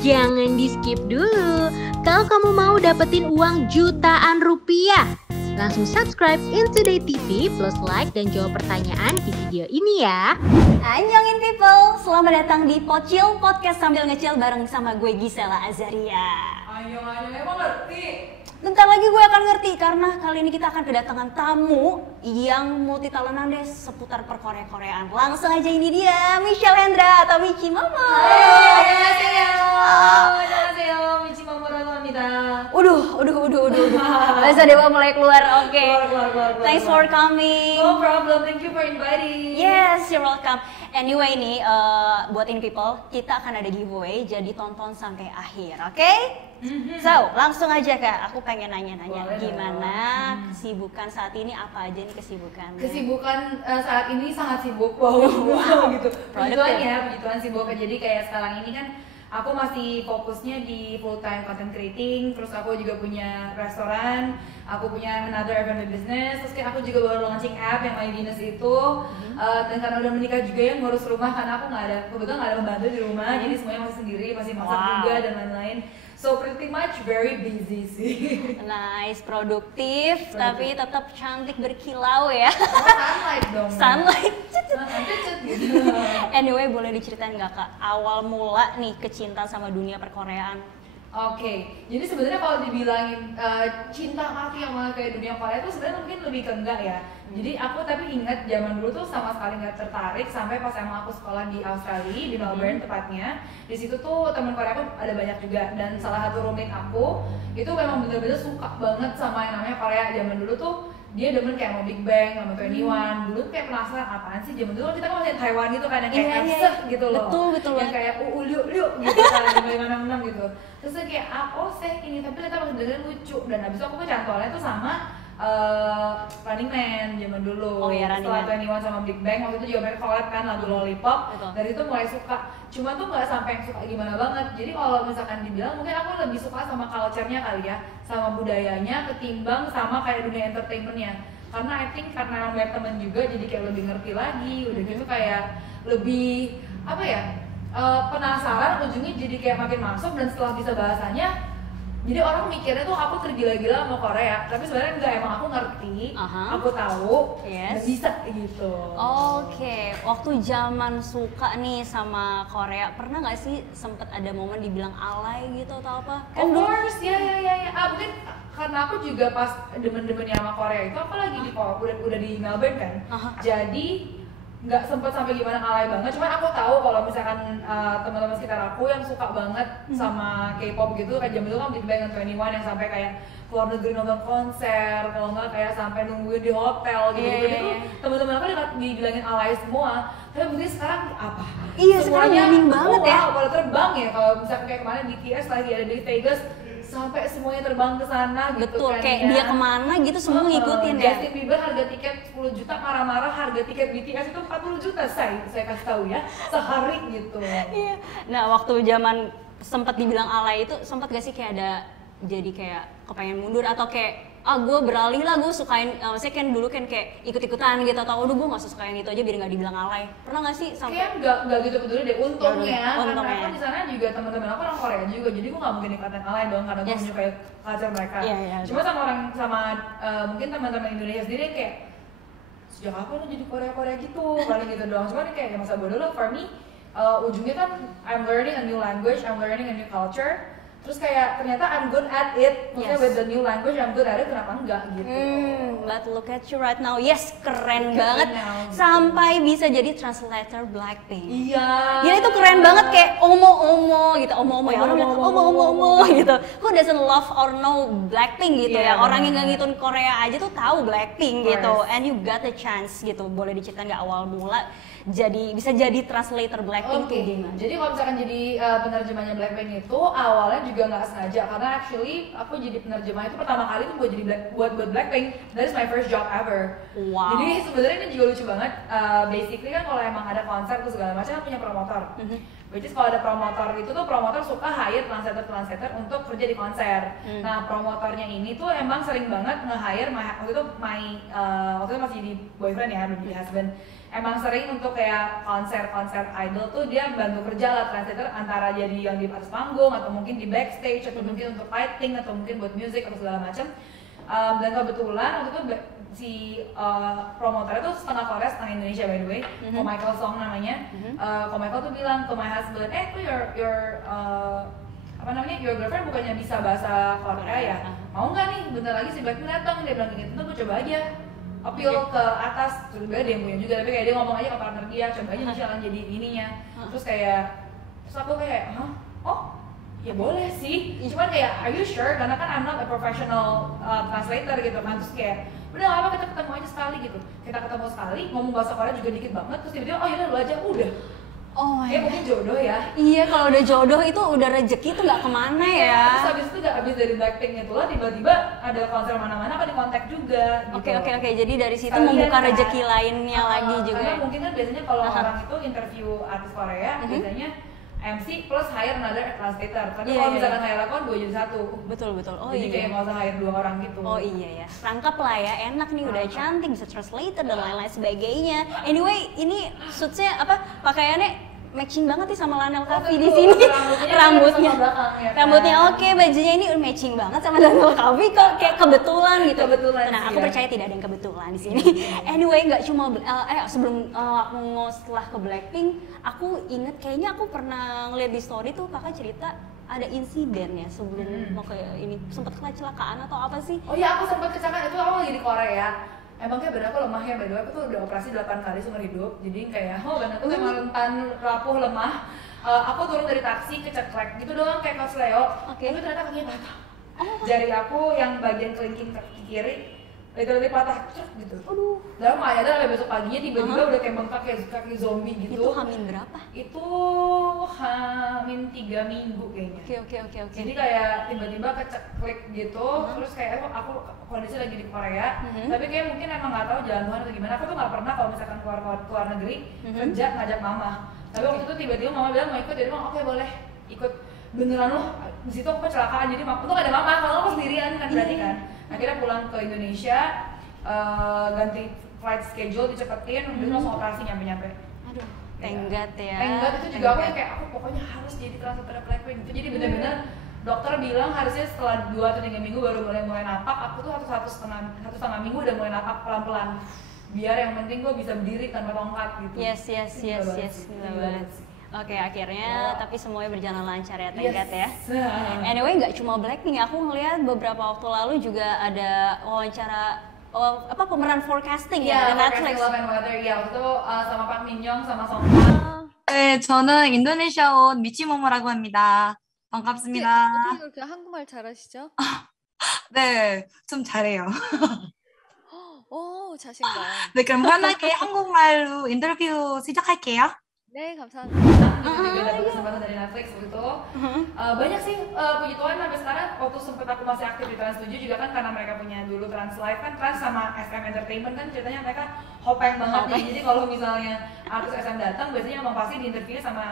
Jangan di skip dulu. Kalau kamu mau dapetin uang jutaan rupiah, langsung subscribe Intoday TV plus like dan jawab pertanyaan di video ini ya. Annyeongin people, selamat datang di Pocil Podcast sambil ngecil bareng sama gue Gisela Azaria. Annyeong, emang ngerti? Bentar lagi gue akan ngerti karena kali ini kita akan kedatangan tamu yang multi talentan deh seputar perkorea-koreaan. Langsung aja ini dia, Michelle Hendra atau Michi Momo. 안녕하세요. 미치 모모라고 합니다. Udah. Bahasa Dewa mulai keluar, oke. Keluar. Thanks for coming. No problem, thank you for inviting. Yes, you're welcome. Anyway nih, buat in people, kita akan ada giveaway, jadi tonton sampai akhir, oke? So, langsung aja Kak, aku pengen nanya-nanya Boleh gimana kesibukan saat ini, apa aja nih kesibukan? Kesibukan saat ini sangat sibuk, wow. Gitu. Puji Tuhan sibuk. Jadi kayak sekarang ini kan aku masih fokusnya di full time content creating, terus aku juga punya restoran, aku punya another F&B business, terus kayak aku juga baru launching app yang My Venus itu, dan karena udah menikah juga yang ngurus rumah karena aku kebetulan nggak ada pembantu di rumah, jadi semuanya masih sendiri, masih masak juga dan lain-lain. So pretty much very busy sih. Nice, produktif, tapi tetap cantik berkilau ya. Sunlight dong. Sunlight. Cut gitu. Anyway, boleh diceritain nggak Kak, awal mula nih kecintaan sama dunia perkoreaan? Oke, jadi sebenarnya kalau dibilangin cinta mati sama kayak dunia Korea itu sebenarnya mungkin lebih ke enggak ya. Jadi aku tapi ingat zaman dulu tuh sama sekali nggak tertarik sampai pas emang aku sekolah di Australia, di Melbourne tepatnya. Di situ tuh teman Korea aku ada banyak juga dan salah satu roommate aku itu memang bener-bener suka banget sama yang namanya Korea. Zaman dulu tuh dia demen kayak mau Big Bang, sama 21. Dulu kayak penasaran apaan sih zaman dulu kita kan masih Taiwan gitu kan yang kayak F gitu loh. Betul. Yang kayak liu gitu kan di 566 gitu. Terus kayak ini tapi ternyata pas dengerin lucu dan habis itu aku kecantolnya tuh sama Running Man zaman dulu. Oh iya, Running setelah Man. 21 sama Big Bang waktu itu juga mereka collab kan lagu Lollipop. Betul. Dari itu mulai suka. Cuma tuh nggak sampai yang suka gimana banget. Jadi kalau misalkan dibilang mungkin aku lebih suka sama culture-nya kali ya, sama budayanya ketimbang sama kayak dunia entertainment-nya. Karena I think karena banyak temen juga jadi kayak lebih ngerti lagi. Udah gitu kayak lebih apa ya? Penasaran, ujungnya jadi kayak makin masuk dan setelah bisa bahasanya jadi orang mikirnya tuh aku tergila-gila sama Korea, tapi sebenarnya enggak, emang aku ngerti, aku tahu, Yes. dan bisa gitu. Oke, waktu zaman suka nih sama Korea, pernah nggak sih sempet ada momen dibilang alay gitu atau apa? Of course, ya. Mungkin karena aku juga pas demen-demennya sama Korea itu aku lagi udah di Melbourne kan, jadi nggak sempet sampai gimana alay banget. Cuman aku tahu kalau misalkan teman-teman sekitar aku yang suka banget sama K-pop gitu, kayak jam itu kan Big Bang dan 21 yang sampai kayak keluar negeri nonton konser, kalau nggak kayak sampai nungguin di hotel gitu. Jadi tuh teman-teman aku dibilangin alay semua. Tapi mungkin sekarang apa? Iya, sekarang booming banget ya. Kalau terbang ya, kalau misalkan kayak kemarin BTS lagi ada di Vegas, sampai semuanya terbang ke sana gitu. Betul, kan kayak ya. dia kemana gitu semua ngikutin ya. Justin Bieber harga tiket 10 juta, marah-marah harga tiket BTS itu 40 juta saya kasih tahu ya, sehari gitu. Iya. Nah, waktu zaman sempat dibilang alay itu sempat gak sih kayak ada jadi kayak kepengen mundur atau kayak gue beralih lah, gue sukain, maksudnya kan dulu kan kayak ikut-ikutan gitu atau gue gak suka yang itu aja biar gak dibilang alay. Pernah gak sih sampai? Kayaknya nggak gitu peduli deh, untungnya Untungnya. karena aku di sana juga teman-teman aku orang Korea juga, jadi gue nggak mungkin ikutan alay dong karena gue menyukai culture mereka. Iya. Cuma mungkin teman-teman Indonesia sendiri kayak sejak kapan lo jadi Korea gitu, paling gitu doang. Cuma kayak ya masa bodoh lah. For me, ujungnya kan I'm learning a new language, I'm learning a new culture. Terus kayak ternyata I'm good at it, maksudnya with the new language I'm good at it, kenapa enggak gitu. But look at you right now, yes, keren Look at banget, me now, gitu. sampai bisa jadi translator Blackpink. Iya. Gila itu keren banget, kayak omo ya, orang bilang omo gitu. Who doesn't love or know Blackpink gitu Iya, ya, orang yang bener. nggak ngitun Korea aja tuh tahu Blackpink Of gitu. course. And you got the chance gitu, boleh diceritain nggak awal mula bisa jadi translator Blackpink tuh gimana? Jadi kalau misalkan jadi penerjemahnya Blackpink itu awalnya juga nggak sengaja karena actually aku jadi penerjemah itu pertama kali tuh buat Blackpink. That is my first job ever. Wow. Jadi sebenarnya ini juga lucu banget. Basically kan kalau emang ada konser tuh segala macam kan punya promotor. Which is kalau ada promotor itu tuh promotor suka hire translator untuk kerja di konser. Nah promotornya ini tuh emang sering banget nge-hire waktu itu masih di boyfriend ya, belum jadi husband. Emang sering untuk kayak konser idol tuh dia bantu kerja lah translator, antara jadi yang di atas panggung atau mungkin di backstage atau mungkin untuk lighting atau mungkin buat music atau segala macam. Dan kebetulan waktu itu si promotornya tuh setengah Korea setengah Indonesia by the way, Ko Michael Song namanya. Ko Michael tuh bilang ke my husband, tuh your girlfriend bukannya bisa bahasa Korea ya, mau nggak nih bentar lagi si Blackpink datang, dia bilang gitu, gue coba aja appeal ke atas. Terus dia yang punya juga, tapi kayak dia ngomong aja ke partner dia, coba aja misalnya jadi ininya. Terus aku kayak oh ya boleh sih, cuman kayak are you sure, karena kan I'm not a professional translator gitu kan. Terus kayak udah gak apa, kita ketemu aja sekali gitu, kita ketemu sekali, ngomong bahasa Korea juga dikit banget. Terus tiba-tiba oh yaudah lu aja, udah mungkin jodoh ya. Iya, kalau udah jodoh itu udah rezeki tuh gak kemana ya. Terus habis itu abis dari Blackpink itu lah tiba-tiba ada konser mana-mana apa di kontak juga gitu. Oke, jadi dari situ membuka rezeki lainnya lagi juga. Karena mungkin kan biasanya kalau orang itu interview artis Korea biasanya MC plus hire another translator. Tapi kalau misalkan hire aku kan 2 jadi 1. Betul. Jadi kayak nggak usah hire 2 orang gitu. Oh iya ya. Rangkap lah ya, enak nih, udah cantik, bisa translator dan lain-lain sebagainya. Anyway, ini suitsnya apa? Pakaiannya matching banget nih sama Lanel Coffee di sini. Rambutnya oke, bajunya ini matching banget sama Lanel Coffee, kok kayak kebetulan gitu. Nah, aku percaya tidak ada yang kebetulan di sini. Anyway, nggak cuma sebelum aku setelah ke Blackpink, aku inget kayaknya aku pernah ngeliat di story tuh kakak cerita ada insiden ya sebelum mau ke ini, sempat kecelakaan atau apa sih? Oh iya, aku sempat kecelakaan, itu aku lagi di Korea. Emangnya badan aku lemah ya, by the way, aku tuh udah operasi 8 kali seumur hidup. Jadi kayak, badan aku emang rentan, rapuh, lemah. Aku turun dari taksi, keceklek gitu doang kayak Coach Leo. Tapi ternyata kakinya patah. Jari aku yang bagian kelingking kaki kiri literally patah gitu. Dalam nggak ada, sampai besok paginya tiba-tiba udah kayak bengkak kayak kaki zombie gitu. Itu hamil berapa? Itu hamil 3 minggu kayaknya. Oke. Jadi kayak tiba-tiba keceklek gitu, terus kayak aku kondisi lagi di Korea, tapi kayak mungkin emang nggak tahu jalan Tuhan atau gimana. Aku tuh nggak pernah kalau misalkan keluar negeri kerja ngajak mama. Tapi waktu itu tiba-tiba mama bilang mau ikut, jadi mama oke boleh ikut. Beneran loh, di situ aku kecelakaan, jadi untung gak ada mama, kalau aku sendirian kan berarti kan. Akhirnya pulang ke Indonesia, ganti flight schedule, dicepetin, udah langsung operasi nyampe-nyampe. Aduh, tenggat ya. Tenggat itu juga aku kayak aku pokoknya harus jadi translator Blackpink gitu. Jadi bener-bener dokter bilang harusnya setelah 2 atau 3 minggu baru mulai napak. Aku tuh satu setengah minggu udah mulai napak pelan-pelan. Biar yang penting gue bisa berdiri tanpa tongkat gitu. Yes. Gila banget. Oke, akhirnya tapi semuanya berjalan lancar ya, Tenggat ya. Anyway, nggak cuma Blackpink, aku ngeliat beberapa waktu lalu juga ada wawancara pemeran forecasting ya, di Netflix. Iya, waktu itu sama Park Min Young sama Song Kang. 네, 저는 인도네시아 온 미치모모라고 합니다. 반갑습니다. 어떻게 그렇게 한국말 잘하시죠? 네, 좀 잘해요. 오, 자신감. 네, 그럼 편하게 한국말로 인터뷰 시작할게요. 네, 감사합니다. Dapat kesempatan dari Netflix gitu. Banyak sih puji Tuhan sampai sekarang. Waktu sempat aku masih aktif di Trans 7 juga kan, karena mereka punya dulu Trans Live kan, Trans sama SM Entertainment kan ceritanya mereka hopeng banget nih. Jadi kalau misalnya artis SM datang, biasanya emang pasti diinterview sama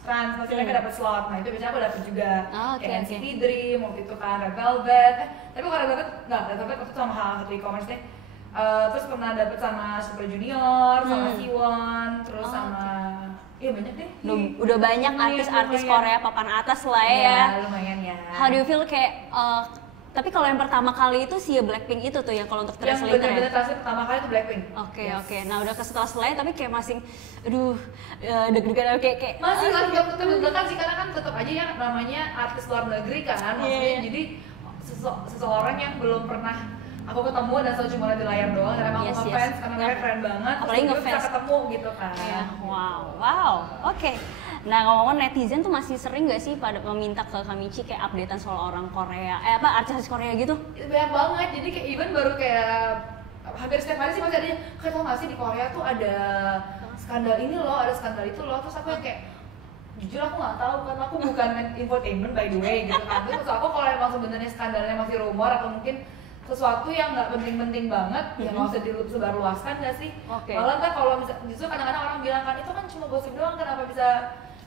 Trans, pasti mereka dapat slot. Nah itu biasanya aku dapat juga. Kayak NCT Dream waktu itu kan, Red Velvet. Tapi kalau Red Velvet nggak, Red Velvet waktu itu sama satu e-commerce deh. Terus pernah dapet sama Super Junior, sama Siwon, terus sama banyak deh. Udah banyak artis-artis Korea papan atas lah ya. Lumayan ya. How do you feel kayak tapi kalau yang pertama kali itu si Blackpink itu tuh yang kalau untuk translator yang bener-bener translate pertama kali itu Blackpink. Oke. Nah udah ke setelah tapi kayak masih deg-degan kayak masih tetap deg-degan sih, karena kan tetap aja ya namanya artis luar negeri kan. Maksudnya jadi seseorang yang belum pernah aku ketemu dan selalu cuma di layar doang, karena emang aku ngefans karena mereka keren banget, apalagi ngefans bisa ketemu gitu kan. Wow. Oke. Nah ngomong netizen tuh masih sering gak sih pada meminta ke Kamichi kayak updatean soal orang Korea, artis Korea gitu? Banyak banget, jadi kayak even baru kayak hampir setiap hari sih masih ada, kayak tau gak sih di Korea tuh ada skandal ini loh, ada skandal itu loh, terus aku kayak jujur aku nggak tahu kan, aku bukan infotainment by the way gitu kan. Terus aku kalau emang sebenarnya skandalnya masih rumor atau mungkin sesuatu yang nggak penting-penting banget, ya nggak usah disebarluaskan nggak sih? Malah kan kalau justru kadang-kadang orang bilang kan itu kan cuma gosip doang, kenapa bisa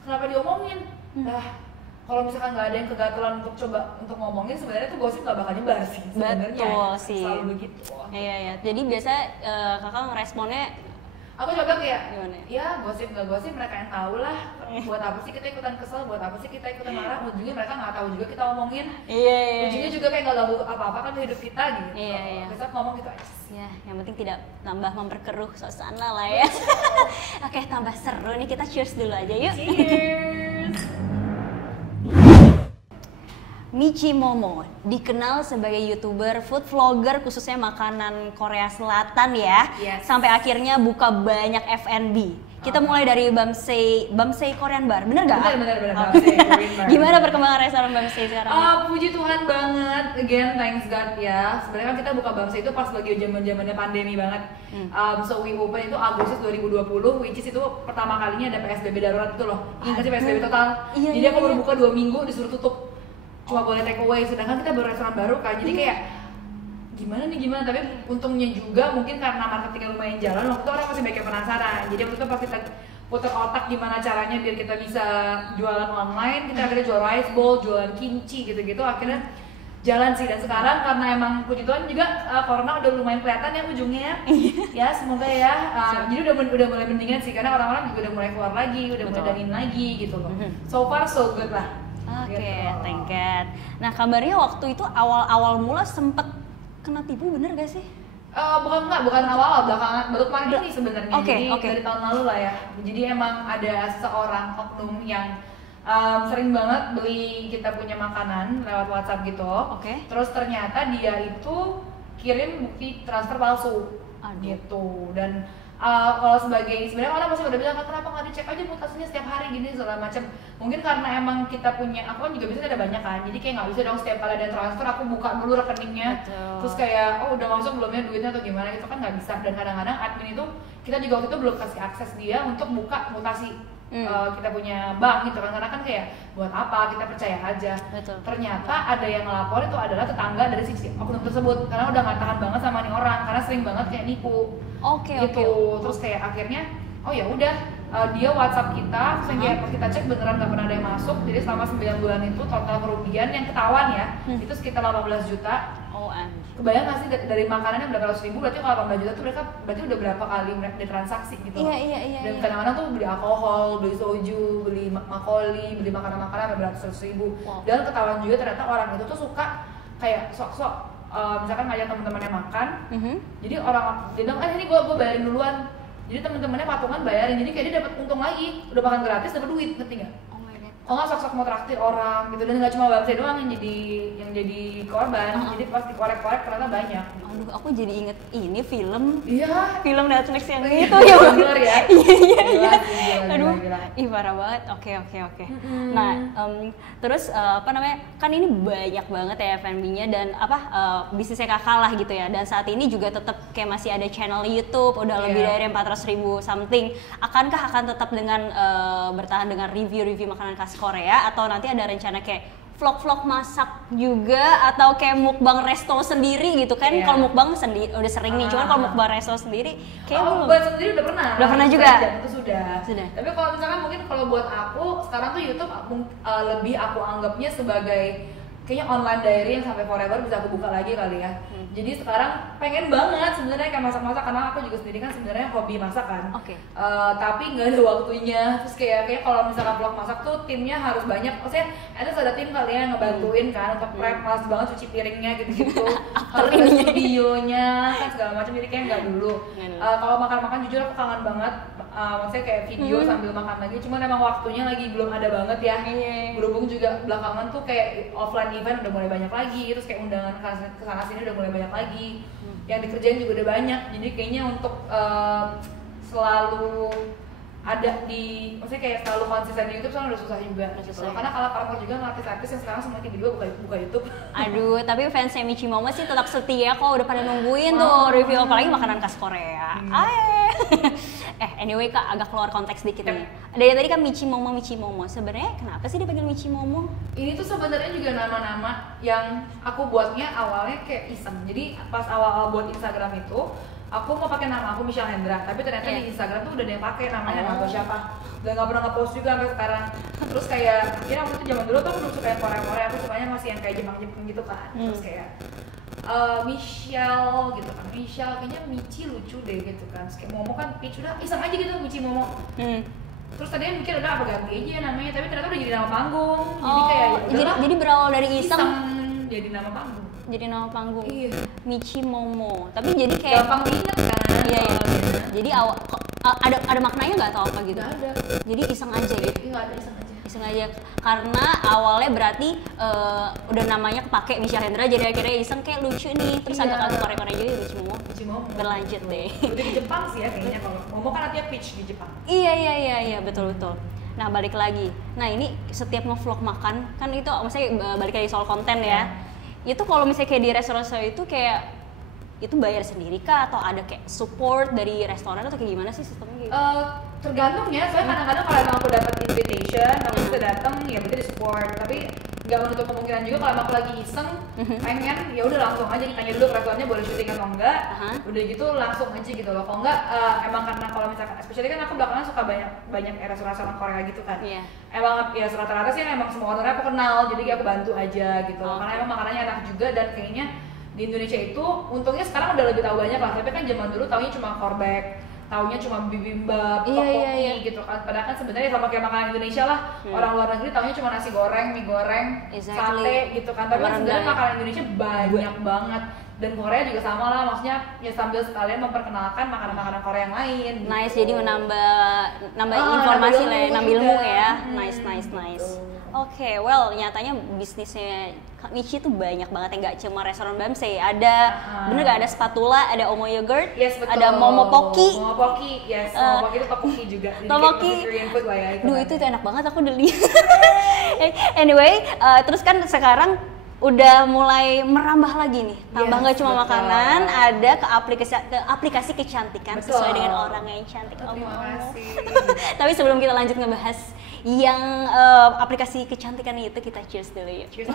kenapa diomongin? Nah, kalau misalkan nggak ada yang kegatelan untuk coba untuk ngomongin, sebenarnya tuh gosip nggak bakal nyebar sih sebenarnya. Betul sih. Selalu begitu. Iya. Jadi biasa kakak ngeresponnya Aku coba kayak, gimana? ya gosip nggak gosip mereka yang tahu lah. Buat apa sih kita ikutan kesel, buat apa sih kita ikutan marah, ujungnya mereka nggak tahu juga kita ngomongin. Iya. Ujungnya juga kayak nggak ganggu apa-apa kan hidup kita gitu. Iya. Besok ngomong gitu aja. Ya, yang penting tidak tambah memperkeruh suasana lah ya. Oke, tambah seru nih, kita cheers dulu aja yuk. Cheers. Michi Momo dikenal sebagai YouTuber, food vlogger khususnya makanan Korea Selatan ya. Yes. Sampai akhirnya buka banyak F&B. Kita mulai dari Bamsei Korean Bar, bener gak? Bener. Oh. Bamsei Korean Bar. Gimana perkembangan restoran Bamsei sekarang? Puji Tuhan banget, again thanks God ya. Sebenarnya kan kita buka Bamsei itu pas lagi zamannya pandemi banget. So we open itu Agustus 2020, which is itu pertama kalinya ada PSBB darurat itu loh. Ingat sih PSBB total. Iya, Jadi aku baru buka 2 minggu disuruh tutup. Cuma boleh take away, sedangkan kita baru restoran baru kan. Jadi kayak gimana, tapi untungnya juga mungkin karena marketingnya lumayan jalan, waktu itu orang masih banyak yang penasaran. Jadi waktu itu pas kita putar otak gimana caranya biar kita bisa jualan online, kita akhirnya jual rice bowl, jualan kimchi gitu-gitu, akhirnya jalan sih. Dan sekarang karena emang puji Tuhan juga corona udah lumayan kelihatan ya ujungnya ya semoga ya. Jadi udah mulai mendingan sih, karena orang-orang juga udah mulai keluar lagi, udah mulai dine lagi gitu loh. So far so good lah. Oke, Gitu. thank God. Nah, kabarnya waktu itu awal mula sempet kena tipu, bener gak sih? Bukan awal, belakangan baru kemarin ini sebenarnya. Oke. Jadi dari tahun lalu lah ya. Jadi emang ada seorang oknum yang sering banget beli kita punya makanan lewat WhatsApp gitu. Oke. Terus ternyata dia itu kirim bukti transfer palsu. Aduh. Gitu. Dan kalau sebenarnya orang pasti udah bilang kenapa nggak dicek aja mutasinya setiap hari gini segala macam. Mungkin karena emang kita punya, aku kan juga bisa ada banyak kan, jadi kayak nggak bisa dong setiap kali ada transfer aku buka dulu rekeningnya. Betul. Terus kayak udah masuk belumnya duitnya atau gimana gitu kan nggak bisa. Dan kadang-kadang admin itu kita juga waktu itu belum kasih akses dia untuk buka mutasi kita punya bank gitu kan, karena kan kayak buat apa, kita percaya aja. Betul. Ternyata ada yang ngelapor itu adalah tetangga dari si oknum tersebut, karena udah nggak tahan banget sama nih orang, karena sering banget kayak nipu. Oke. Terus kayak akhirnya oh ya udah dia WhatsApp kita, terus yang kayak pas kita cek beneran nggak pernah ada yang masuk. Jadi selama 9 bulan itu total kerugian yang ketahuan ya itu sekitar 18 juta. OMG. Kebayang nggak sih dari makanannya berapa ratus ribu, berarti kalau 18 juta tuh mereka berarti udah berapa kali mereka transaksi gitu. Iya. Dan kadang-kadang tuh beli alkohol, beli soju, beli makoli, beli makanan-makanan sampai beratus ribu. Wow. Dan ketahuan juga ternyata orang itu tuh suka kayak sok-sok misalkan ngajak teman-temannya makan. Jadi orang dia bilang ini gue bayarin duluan. Jadi teman-temannya patungan bayarin, jadi kayak dia dapat untung lagi, udah makan gratis dapat duit, ngerti nggak? Oh my God. Kalau nggak sok-sok mau traktir orang gitu, dan nggak cuma Bamsei doang yang jadi korban, jadi pas dikorek-korek ternyata banyak. Aduh, aku jadi inget ini film Iya. film Netflix yang itu ya. Bener ya. Iya. Gila, Aduh, gila. ih parah banget. Oke. Nah, terus apa namanya? Kan ini banyak banget ya F&B-nya dan bisnisnya kakak lah gitu ya. Dan saat ini juga tetap kayak masih ada channel YouTube, udah lebih dari 400.000 something. Akankah akan tetap dengan bertahan dengan review-review makanan khas Korea, atau nanti ada rencana kayak vlog-vlog masak juga, atau kayak mukbang resto sendiri gitu kan? Kalau mukbang sendiri udah sering nih, cuman kalau mukbang resto sendiri kayak belum. Mukbang sendiri udah pernah. Udah pernah juga? Itu sudah. Tapi kalau misalkan mungkin kalau buat aku sekarang tuh YouTube lebih aku anggapnya sebagai kayaknya online diary yang sampai forever bisa aku buka lagi kali ya. Jadi sekarang pengen banget sebenarnya kayak masak-masak, karena aku juga sendiri kan sebenarnya hobi masak kan. Tapi nggak ada waktunya. Terus kayak kalau misalkan vlog masak tuh timnya harus banyak. Maksudnya ada tim kali ya yang ngebantuin kan untuk prep, malas banget cuci piringnya gitu-gitu. Harus ada studionya kan segala macam, jadi kayak nggak dulu. Kalau makan-makan jujur aku kangen banget. Maksudnya kayak video sambil makan lagi, cuman emang waktunya lagi belum ada banget ya. Berhubung juga belakangan tuh kayak offline event udah mulai banyak lagi, terus kayak undangan kesana sini udah mulai banyak lagi, yang dikerjain juga udah banyak. Jadi kayaknya untuk selalu ada di, maksudnya kayak selalu konsisten di YouTube sekarang udah susah juga. Karena kalau parkour juga artis-artis yang sekarang semua tiba-tiba buka YouTube. Aduh, tapi fansnya Michi Momo sih tetap setia kok, udah pada nungguin tuh review apalagi makanan khas Korea. Anyway Kak, agak keluar konteks dikit nih. Dari tadi kan Michi Momo. Sebenarnya kenapa sih dipanggil Michi Momo? Ini tuh sebenarnya juga nama-nama yang aku buatnya awalnya kayak iseng. Jadi pas awal-awal buat Instagram itu, aku mau pakai nama aku Michelle Hendra, tapi ternyata di Instagram tuh udah ada yang pakai namanya nggak tahu siapa, udah nggak pernah nge-post juga sampai sekarang. Terus kayak akhirnya aku tuh zaman dulu tuh belum suka yang Korea, aku sukanya masih yang kayak Jepang gitu kan. Terus kayak Michelle gitu kan, Michelle kayaknya Michi lucu deh gitu kan. Terus kayak Momo kan Peach, udah iseng aja gitu Michi Momo. Terus tadi yang mikir udah apa ganti aja namanya, tapi ternyata udah jadi nama panggung. Jadi kayak jadi berawal dari iseng jadi nama panggung. Jadi nama panggung. Iya. Michi Momo. Tapi jadi kayak gampang diinget kan. Iya. Jadi ada maknanya nggak atau apa gitu? Nggak ada. Jadi iseng aja gitu. Iya, nggak ada, iseng aja. Iseng aja. Karena awalnya berarti udah namanya kepake Michelle Hendra, jadi akhirnya iseng kayak lucu nih. Terus ada kartu Korea-Korea jadi Michi Momo. Berlanjut deh. Udah di Jepang sih ya kayaknya kalau Momo kan artinya peach di Jepang. Iya, betul. Nah, balik lagi. Nah, ini setiap nge-vlog makan kan itu maksudnya balik lagi soal konten ya. Itu kalau misalnya kayak di restoran itu kayak itu bayar sendiri kah atau ada kayak support dari restoran atau kayak gimana sih sistemnya gitu? Tergantung ya, soalnya kadang-kadang kalau emang aku dapat invitation, aku bisa datang ya berarti di support. Tapi nggak menutup kemungkinan juga kalau emang aku lagi iseng, pengen ya udah langsung aja ditanya dulu ke restorannya boleh syuting atau enggak. Udah gitu langsung aja gitu loh. Kalau enggak emang karena kalau misalkan, especially kan aku belakangan suka banyak restoran Korea gitu kan. Emang ya rata-rata sih emang semua orangnya aku kenal, jadi aku bantu aja gitu. Karena emang makanannya enak juga dan kayaknya di Indonesia itu untungnya sekarang udah lebih tahu banyak lah. Tapi kan zaman dulu taunya cuma korbek, taunya cuma bibimbap, tteokbokki gitu kan. Padahal kan sebenarnya sama kayak makanan Indonesia lah. Orang luar negeri taunya cuma nasi goreng, mie goreng, sate gitu kan. Tapi kan sebenarnya makanan Indonesia banyak banget. Dan Korea juga sama lah, maksudnya ya sambil sekalian memperkenalkan makanan-makanan Korea yang lain. Nice, jadi menambah informasi lah, nambah ilmu ya. Nice. Oke, well nyatanya bisnisnya Kak Michi tuh banyak banget ya, nggak cuma restoran Bamse. Ada bener gak ada spatula, ada Omo Yogurt, ada Momo Poki. Yes, Momo Poki itu tteokbokki juga. Tteokbokki. Korean food lah ya. Duh, itu enak banget, aku udah lihat. Anyway, terus kan sekarang udah mulai merambah lagi nih, tambah nggak cuma makanan, ada ke aplikasi kecantikan. Betul. Sesuai dengan orang yang cantik. Terima kasih. Tapi sebelum kita lanjut ngebahas yang aplikasi kecantikan itu, kita cheers dulu yuk. Cheers.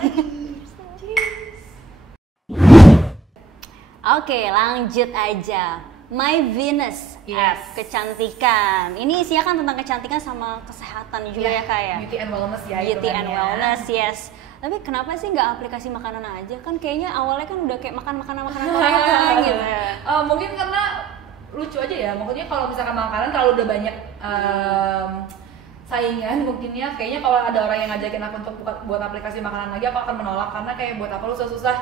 Oke, lanjut aja. My Venus app kecantikan. Ini isinya kan tentang kecantikan sama kesehatan juga ya Kak ya. Beauty and wellness ya. Beauty and wellness, yes. Tapi kenapa sih nggak aplikasi makanan aja? Kan kayaknya awalnya kan udah kayak makan makanan Korea gitu. Mungkin karena lucu aja ya. Maksudnya kalau misalkan makanan terlalu udah banyak saingan, mungkinnya kayaknya kalau ada orang yang ngajakin aku untuk buat aplikasi makanan lagi, aku akan menolak karena kayak buat apa lu susah-susah.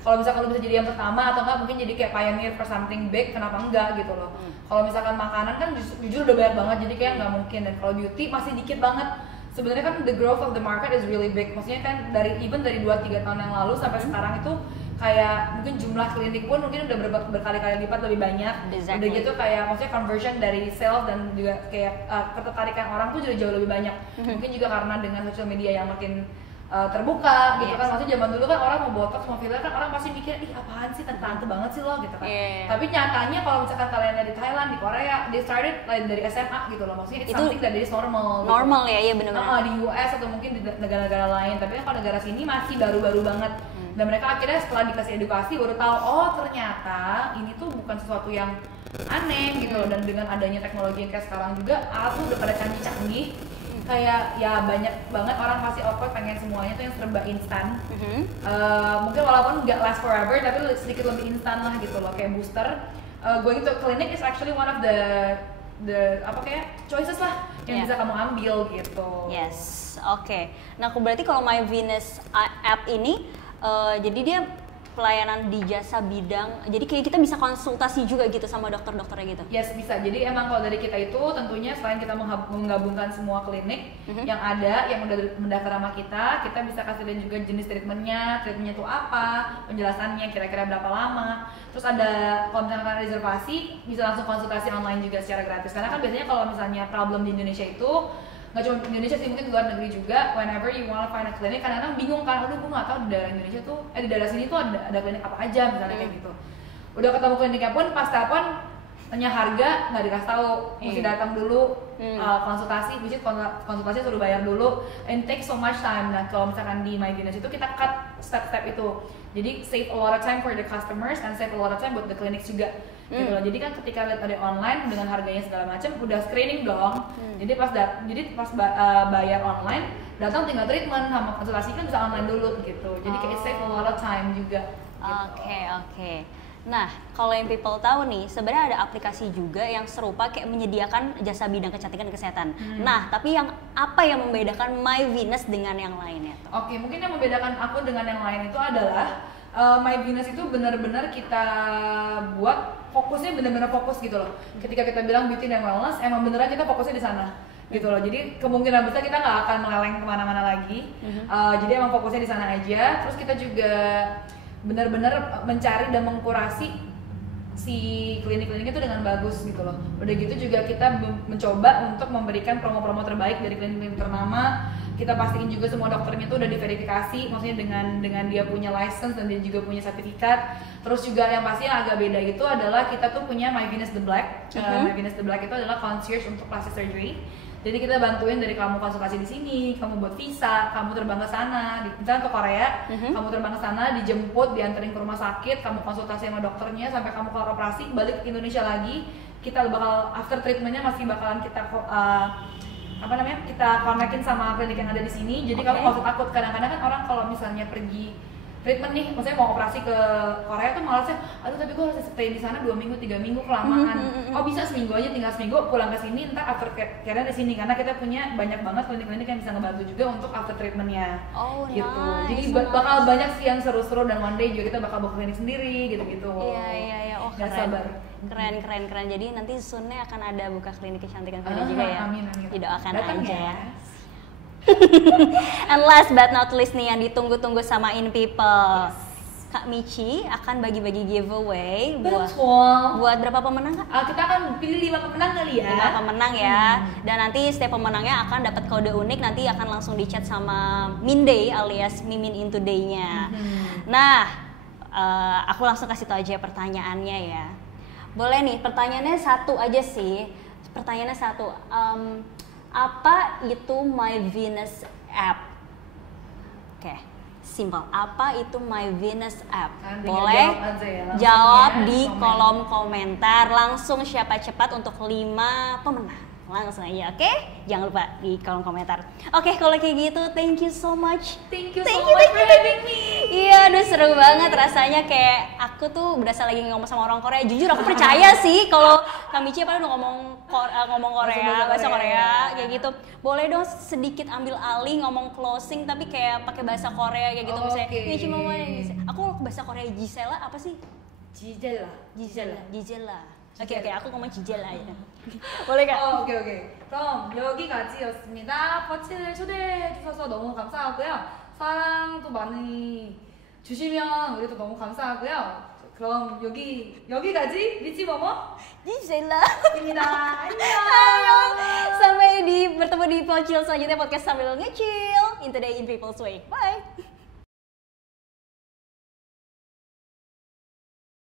Kalau misalkan lu bisa jadi yang pertama atau enggak mungkin jadi kayak pioneer for something big, kenapa enggak gitu loh. Kalau misalkan makanan kan jujur udah banyak banget, jadi kayak nggak mungkin. Dan kalau beauty masih dikit banget. Sebenarnya kan the growth of the market is really big. Maksudnya kan dari 2-3 tahun yang lalu sampai sekarang itu kayak mungkin jumlah klinik pun mungkin udah berkali-kali lipat lebih banyak. Udah gitu kayak maksudnya conversion dari sales dan juga kayak ketertarikan orang tuh jadi jauh lebih banyak. Mungkin juga karena dengan social media yang makin terbuka gitu kan. Maksudnya zaman dulu kan orang mau botox, mau filler kan orang pasti mikir ih apaan sih, tante banget sih lo gitu kan. Tapi nyatanya kalau misalkan kalian dari Thailand, di Korea, they started dari SMA gitu loh. Maksudnya it's something that is normal gitu. Normal ya, iya benar-benar. Di US atau mungkin di negara-negara lain. Tapi kan kalau negara sini masih baru-baru banget. Dan mereka akhirnya setelah dikasih edukasi baru tahu oh ternyata ini tuh bukan sesuatu yang aneh gitu loh. Dan dengan adanya teknologi yang kayak sekarang juga alat tuh udah pada canggih-canggih. Kayak ya banyak banget orang pasti output pengen semuanya tuh yang serba instan. Mungkin walaupun nggak last forever tapi sedikit lebih instan lah gitu loh. Kayak booster going to clinic is actually one of the apa kayak choices lah yang bisa kamu ambil gitu. Yes, oke. Nah, berarti kalau My Venus app ini jadi dia pelayanan di jasa bidang, jadi kayak kita bisa konsultasi juga gitu sama dokter-dokternya gitu? Yes, bisa. Jadi emang kalau dari kita itu tentunya selain kita menggabungkan semua klinik yang ada, yang udah mendaftar sama kita bisa kasih lihat juga jenis treatmentnya itu apa, penjelasannya kira-kira berapa lama. Terus ada kalau misalkan reservasi, bisa langsung konsultasi online juga secara gratis. Karena kan biasanya kalau misalnya problem di Indonesia itu nggak cuma di Indonesia sih, mungkin di luar negeri juga. Whenever you wanna find a clinic, kadang-kadang bingung kan, aduh gue nggak tahu di daerah Indonesia tuh, di daerah sini tuh ada klinik apa aja misalnya kayak gitu. Udah ketemu kliniknya pun pas telepon tanya harga nggak dikasih tahu, mesti datang dulu konsultasi, visit konsultasi suruh bayar dulu, and take so much time. Nah kalau misalkan di My Venus itu kita cut step-step itu, jadi save a lot of time for the customers and save a lot of time buat the clinics juga. gitu loh. Jadi kan ketika lihat ada online dengan harganya segala macam udah screening dong. Jadi pas bayar online datang tinggal treatment sama konsultasi kan bisa online dulu gitu. Jadi kayak save a lot of time juga. Oke. Nah, kalau yang people tahu nih, sebenarnya ada aplikasi juga yang serupa kayak menyediakan jasa bidang kecantikan dan kesehatan. Nah, tapi apa yang membedakan My Venus dengan yang lainnya tuh? Oke, mungkin yang membedakan aku dengan yang lain itu adalah My Venus itu benar-benar kita buat fokusnya benar-benar fokus gitu loh. Ketika kita bilang beauty dan wellness, emang beneran kita fokusnya di sana gitu loh. Jadi kemungkinan besar kita nggak akan meleleng kemana-mana lagi. Jadi emang fokusnya di sana aja. Terus kita juga benar-benar mencari dan mengkurasi si klinik-kliniknya itu dengan bagus gitu loh. Udah gitu juga kita mencoba untuk memberikan promo-promo terbaik dari klinik-klinik ternama. Kita pastiin juga semua dokternya itu udah diverifikasi, maksudnya dengan dia punya license dan dia juga punya sertifikat. Terus juga yang pasti yang agak beda itu adalah kita tuh punya My Venus The Black. My Venus The Black itu adalah concierge untuk plastic surgery. Jadi kita bantuin dari kamu konsultasi di sini, kamu buat visa, kamu terbang ke sana, misalnya ke Korea, kamu terbang ke sana, dijemput, dianterin ke rumah sakit, kamu konsultasi sama dokternya sampai kamu kelar operasi, balik ke Indonesia lagi, kita bakal after treatmentnya masih bakalan kita kita konekin sama klinik yang ada di sini. Jadi kamu nggak usah takut. Kadang-kadang kan orang kalau misalnya pergi treatment nih, maksudnya mau operasi ke Korea tuh malasnya, aduh tapi gue harus stay di sana 2 minggu, 3 minggu kelamaan. Oh bisa seminggu aja, tinggal seminggu pulang ke sini, ntar after care di sini karena kita punya banyak banget klinik-klinik yang bisa ngebantu juga untuk after treatmentnya. Gitu. Nice. Jadi bakal banyak sih yang seru-seru dan one day juga kita bakal buka klinik sendiri gitu-gitu. Iya. Oh, Gak keren. sabar. Keren. Jadi nanti soon-nya akan ada buka klinik kecantikan juga ya. Amin. Didoakan Datang aja ya. And last but not least nih yang ditunggu-tunggu sama In People. Kak Michi akan bagi-bagi giveaway buat berapa pemenang Kak? Kita akan pilih 5 pemenang kali ya. 5 pemenang ya. Dan nanti setiap pemenangnya akan dapat kode unik, nanti akan langsung di-chat sama Minday alias Mimin Into Day-nya. Nah, aku langsung kasih tau aja pertanyaannya ya. Boleh nih, pertanyaannya satu aja sih. Pertanyaannya satu. Apa itu My Venus App? Oke, simple. Apa itu My Venus App? Boleh jawab di kolom komentar. Langsung siapa cepat untuk 5 pemenang. Langsung aja, oke? Jangan lupa di kolom komentar. Oke, kalau kayak gitu, thank you so much. Thank you so much for having me. Iya, aduh seru banget rasanya, kayak aku tuh berasa lagi ngomong sama orang Korea. Jujur aku percaya sih kalau Kak Michi udah ngomong Korea, bahasa Korea kayak gitu. Boleh dong sedikit ambil alih ngomong closing tapi kayak pakai bahasa Korea kayak gitu. Misalnya Michi mau aku bahasa Korea Gisela apa sih? Gisela. Oke, aku ngomong Gisela aja. boleh Kak? 오케이. 그럼 여기까지였습니다. 버치를 초대해 주셔서 너무 감사하고요. 사랑도 많이 주시면 우리도 너무 감사하고요. 그럼 여기까지 미치모모 Gisela. 안녕. Sampai bertemu di Pocil selanjutnya, podcast sambil ngecil. In Today in People's Way. Bye.